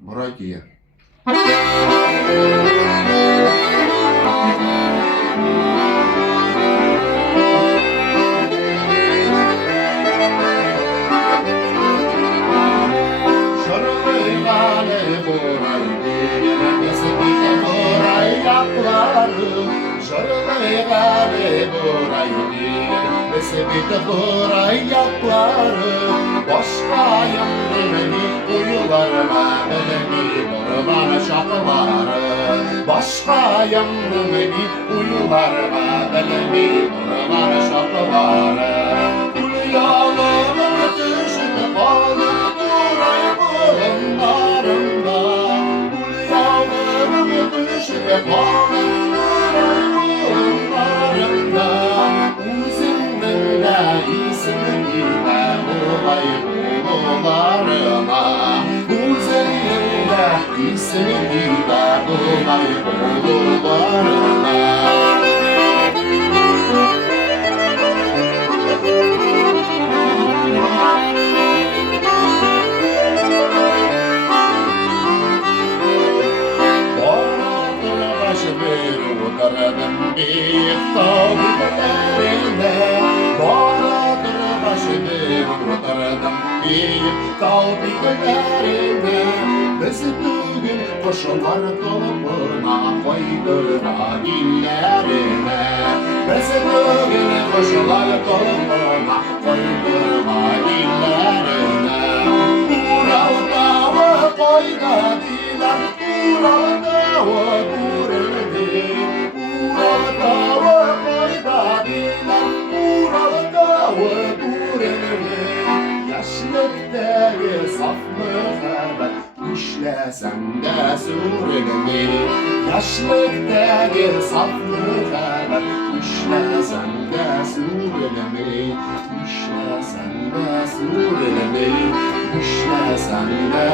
Boray diye. Besebikte Boray yapları Başka yanlarını uyularına Belemi bormana şapları Başka yanlarını uyularına Belemi bormana şapları Uyuyalarına düşüp kaldı Boray boğumlarında Uyuyalarına düşüp kaldı Boray boğumlarında İsmini ve Boray boğularına Üzerinde ismini ve Boray boğularına Bir tavuklarında Baradır başıdır Rotardım bir tavuklarında Bizi bugün koşular dolabına Koydurma dillerine Bizi bugün koşular dolabına Koydurma dillerine Ural dağı koyda diler Ural dağı kurulur Ural koyda diler Ural dağı kurulur Yaşlıktaki saflığa düşlesen de sürülür Yaşlıktaki saflığa düşlesen de sürülür Düşlesen de sürülür Düşlesen de